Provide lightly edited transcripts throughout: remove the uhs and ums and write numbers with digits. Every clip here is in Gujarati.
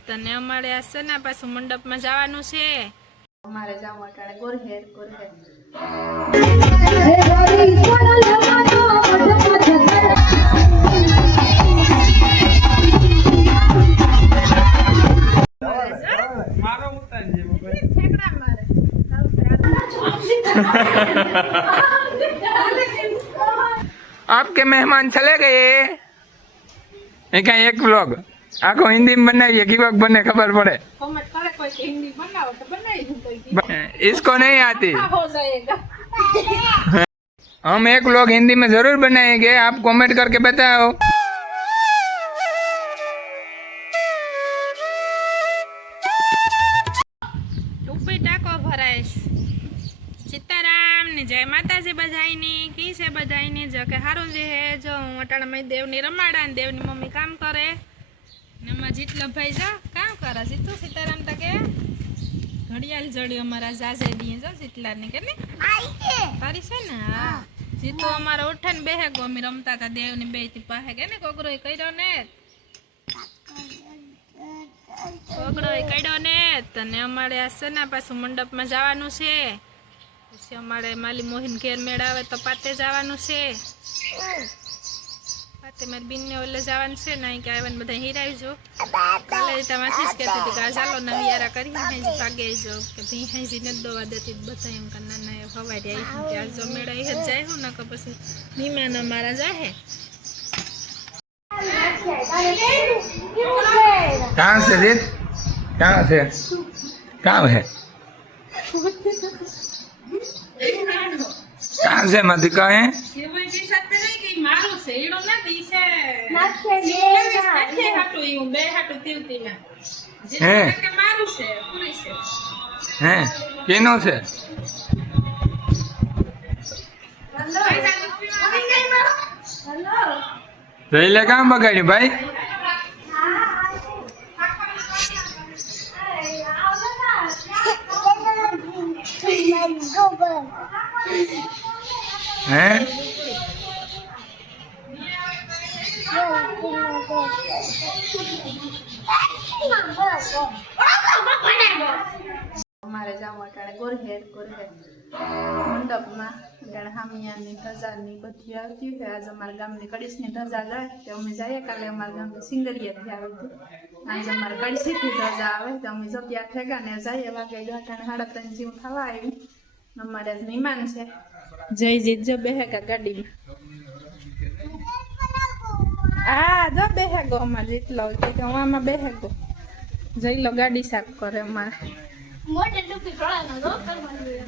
તને અમારે આ સના પાછું મંડપમાં જવાનું છે અમારે જાવું અટાણે ગોરહેર आपके मेहमान चले गए एक एक व्लॉग आखो हिंदी में बनाइए कि वक्त बने खबर पड़े कमेंट करे कोई कि हिंदी बनाओ तो बनाई दूं कोई इसको नहीं आती हो जाएगा। हम एक व्लॉग हिंदी में जरूर बनाएंगे आप कमेंट करके बताओ ટુપી ટાકો ભરાય સીતારામ ને જય માતાજી બધાઈની કી છે બધાઈની જો કે હારું જે હે જો હું અટાણામાં દેવની રમાડા ને દેવની મમ્મી કામ કરે ને અમારા જેટલો ભાઈ જો કામ કરે સીતું સીતારામ તા કે ઘડિયાળ જડી અમારા જાજે દી જો સીતલાની કે ને તારી છે ને હા જીતો અમારો ઉઠે ને બેહે ગો અમે રમતા હતા દેવની બેથી પાસે કે ને કોકરોય કર્યો ને કોકરોય કર્યો ને તને અમારે આ સના પાછું મંડપમાં જવાનું છે પછી અમારે માલી મોહિન ઘેર મેળ આવે તો પાતે જવાનું છે પાતે મારી બીનને ઓલે જવાનું છે ને અહીં કે આવ્યા બધા હીરાવજો કાલે રીતે વાંચી જ કહેતી હતી કે આ ચાલો નવિયારા કરી હાંજી ભાગે જો કે ભી હાંજી નથી દોવા દેતી બધા એમ કે નાના એ હવારી આવી કે આ જો મેળા એ જ જાય હું ને કે પછી મહેમાન અમારા જાહે कहाँ से जीत कहाँ से कहाँ है कहाँ से मधिका है हैं केनो से पहले कहाँ बगाड़ी भाई हैं અમારે જાવું અટાણે ગોરહેર મંડપમાં અટાણે હામિયાની ધજાની બધી આવતી હોય આજે અમારા ગામની કડીશની ધજા જાય તો અમે જઈએ કાલે અમારા ગામની સિંગરિયાથી આવે છે આજે અમારે કડીશીથી ધજા આવે તો અમે જપ્યા ભેગા ને જઈએ વાગે અટાણે 3:30 જેવું થવા આવ્યું અમારે આજ મહેમાન છે જયજીત જો બેહેગા ગાડીમાં હા જો બેહેગો અમારે જેટલો કે હું આમાં બેહેગો જઈ લો ગાડી સાફ કરે અમારે મોટે ટુકી ટોળાનો રો કરવાનું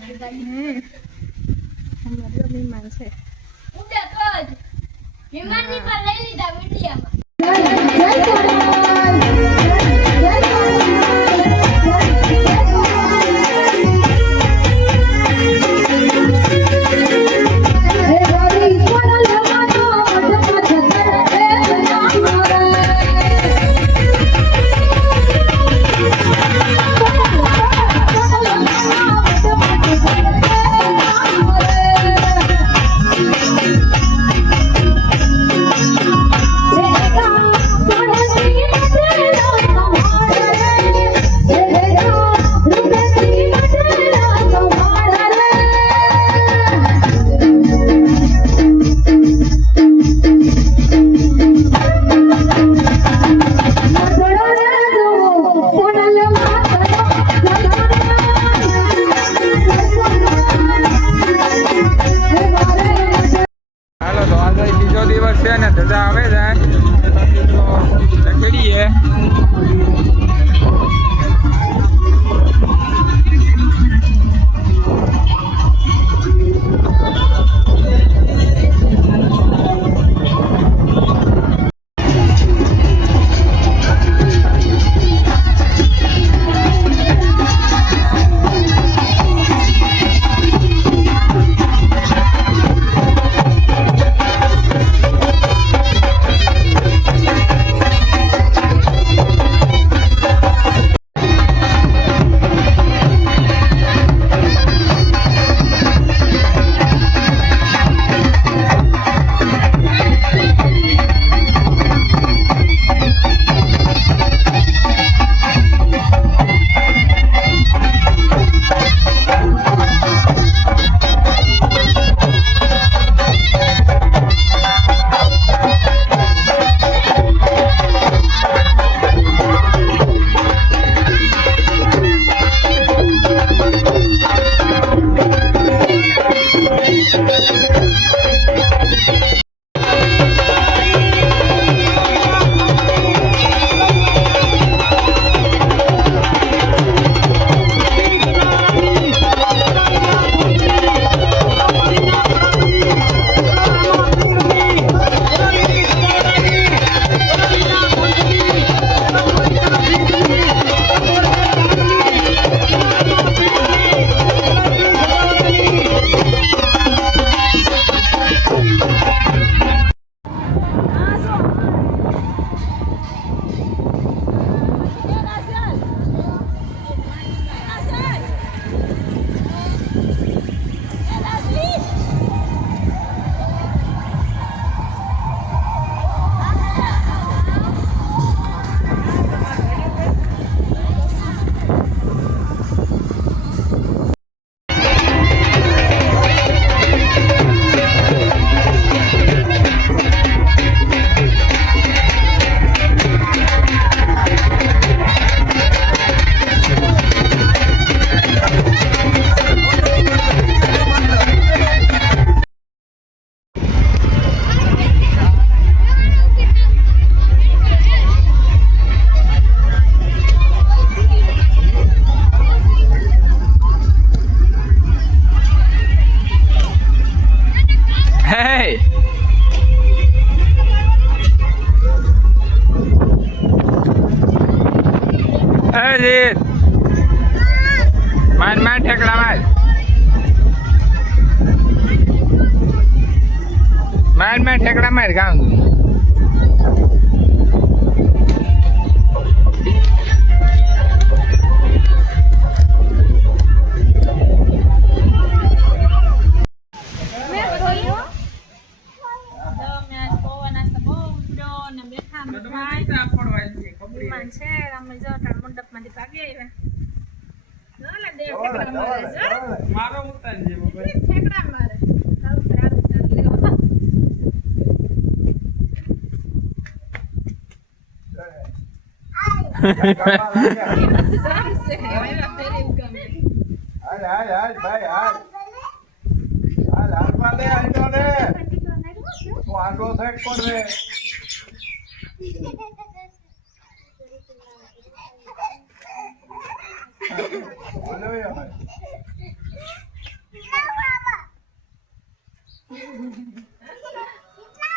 અમારો મહેમાન છે ઉડે તો જ મહેમાનની પર લઈ લીધા મીડિયામાં અરે જીત માર માર ઠેકડા માર માર માર ઠેકડા માર ગામ મારો ઉતાર જેવો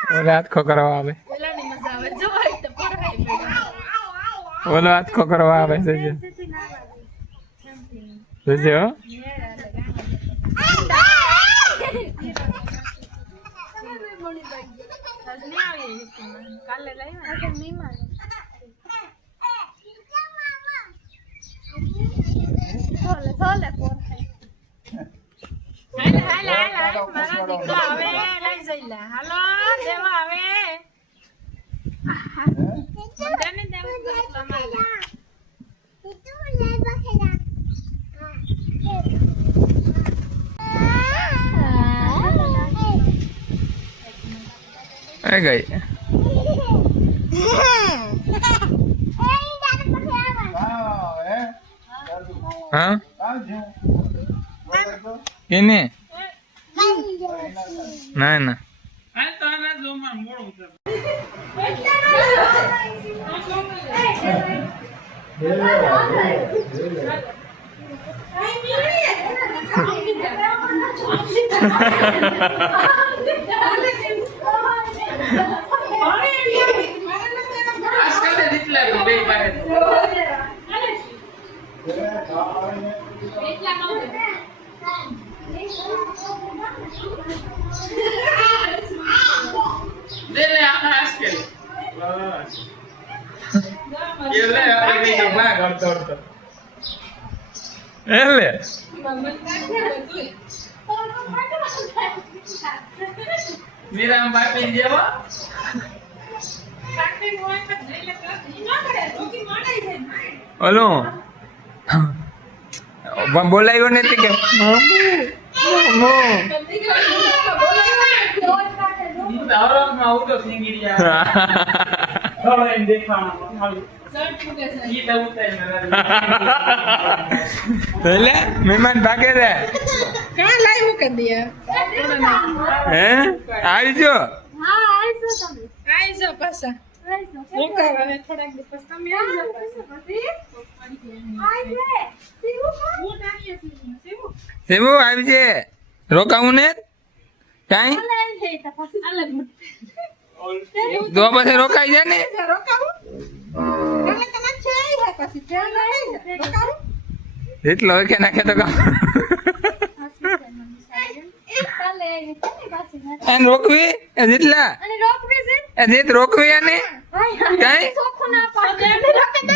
ઓલો હાથખો કરવા આવે ઓલો હાથખો કરવા આવે છે જોજે હો ગઈ હા એને ના ના વિરામ બાપી જેવો ઓલો બોલાયો નથી કે મહેમાન ભાગે છે હે આવજો સેવું આવજે રોકાવું ને કઈ તો પછી રોકાઈ જાય ને એટલો કે નાખે તો કામ એને રોકવી જેટલા જીત રોકવી અને કઈ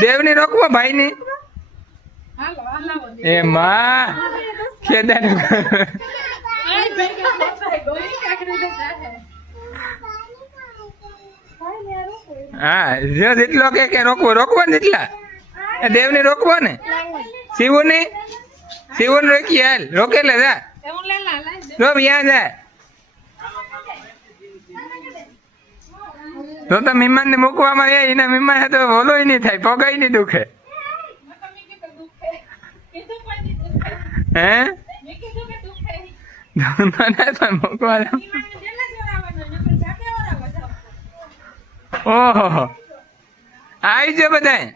દેવની રોકવો ભાઈ ની એ માં કેદાર હા જો જેટલો કે રોકવો રોકવો ને જેટલા દેવને રોકવો ને શિવું ને શિવું રોકી હાલ રોકેલે જા તો ત્યાં જા તો મહેમાન ને મૂકવામાં આવે એના મહેમાન તો ઓલો નહીં થાય પગાઈ નહીં દુખે હે મૂકવા ઓહો આવી છે બધા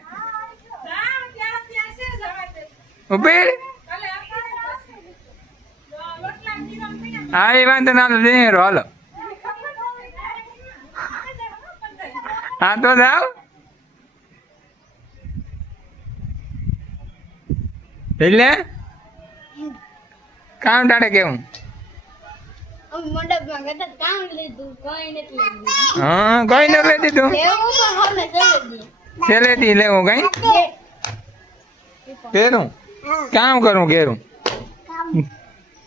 ઉપેર હા એ વાંધો ના હાલો હા તો જાઓ એટલે કામ ટાળે કેવું મંડપમાં ગતા કામ લીધું કોઈ નથી લીધું હા કોઈ ન લેતી તું લેવું તો હવે જલ્દી છેલ્લેથી લેવું કઈ કેરું કામ કરું કેરું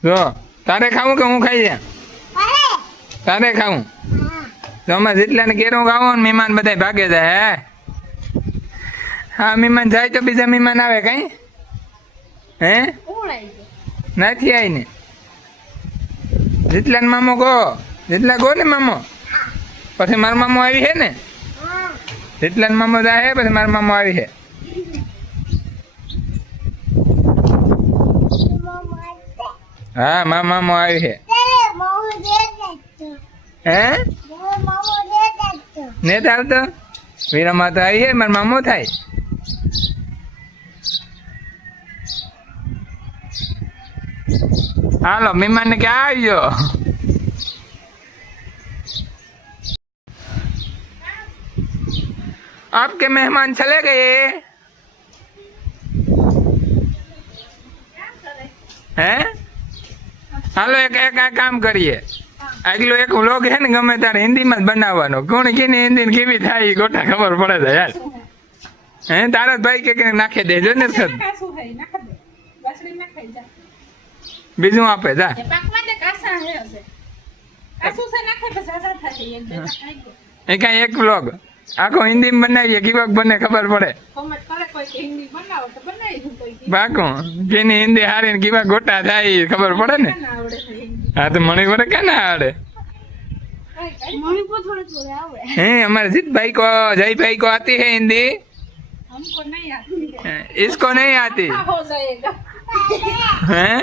જો તારે ખાવું કે હું ખાઈ જા તારે ખાવું તો અમે જેટલાને કેરું ખાવું ને મહેમાન બધા ભાગે જાય હે હા મહેમાન જાય તો બીજા મહેમાન આવે કઈ હે ઉડાઈ નથી આવીને જેટલા મામો ગો જેટલા ગો ને મામો પછી મારો મામો આવી હે ને જેટલા મામો જાય હે પછી મારો મામો આવી હે હા મારો મામો આવી હે હે ને ચાલતો વીરામાં તો આવી હે મારો મામો થાય હાલો મહેમાન ને ક્યાં આવ્યો आपके मेहमान चले गए हैं હાલો એક એક આ કામ કરીએ આગલો એક વ્લોગ હે ને ગમે તારે હિન્દીમાં જ બનાવવાનો કોણ કેની હિન્દી ને કેવી થાય ઈ ગોટા ખબર પડે છે યાર હે તારા ભાઈ કે નાખી દેજો ને સર કાસું હે નાખ દે બાસડી નાખાઈ જા બીજું આપે જા એ પાકમાં તે કાસા હે હશે કાસું સે નાખે પછી આઝાદ થાય એક બે નાખાઈ ગયો એ કાંઈ એક વ્લોગ આખો હિન્દીમાં બનાવીએ કેવાક બને ખબર પડે કોમેન્ટ કરે કોઈ કે હિન્દી બનાવો તો બનાવી દઉં કોઈ કે પાકું કેની હિન્દી હારી ને કેવા ગોટા થાય ઈ ખબર પડે ને ના આવડે છે હિન્દી હા તો મને પડે કે ના આવડે કઈ કઈ મમ્મી को थोड़े थोड़े आवड़े हैं हमारे जीत भाई को जय भाई को आती है हिंदी हमको नहीं आती है इसको नहीं आती हो जाएगा हैं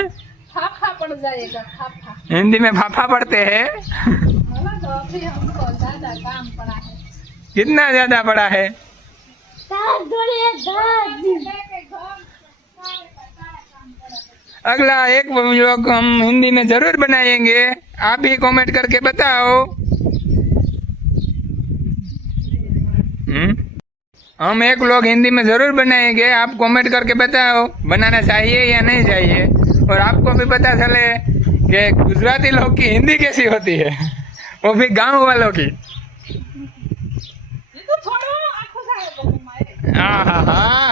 फाफा पड़ जाएगा फाफा हिंदी में फाफा पढ़ते हैं मतलब तो अभी हमको ज्यादा काम पड़ा है कितना ज्यादा पड़ा है तार थोड़े दाद अगला एक व्लॉग हम हिंदी में जरूर बनाएंगे आप भी कमेंट करके बताओ हम एक व्लॉग हिंदी में जरूर बनाएंगे आप कमेंट करके बताओ बनाना चाहिए या नहीं चाहिए और आपको भी पता चले कि गुजराती लोग की हिंदी कैसी होती है वो भी गांव वालों की ये तो छोड़ो आंखों से हाँ हाँ हाँ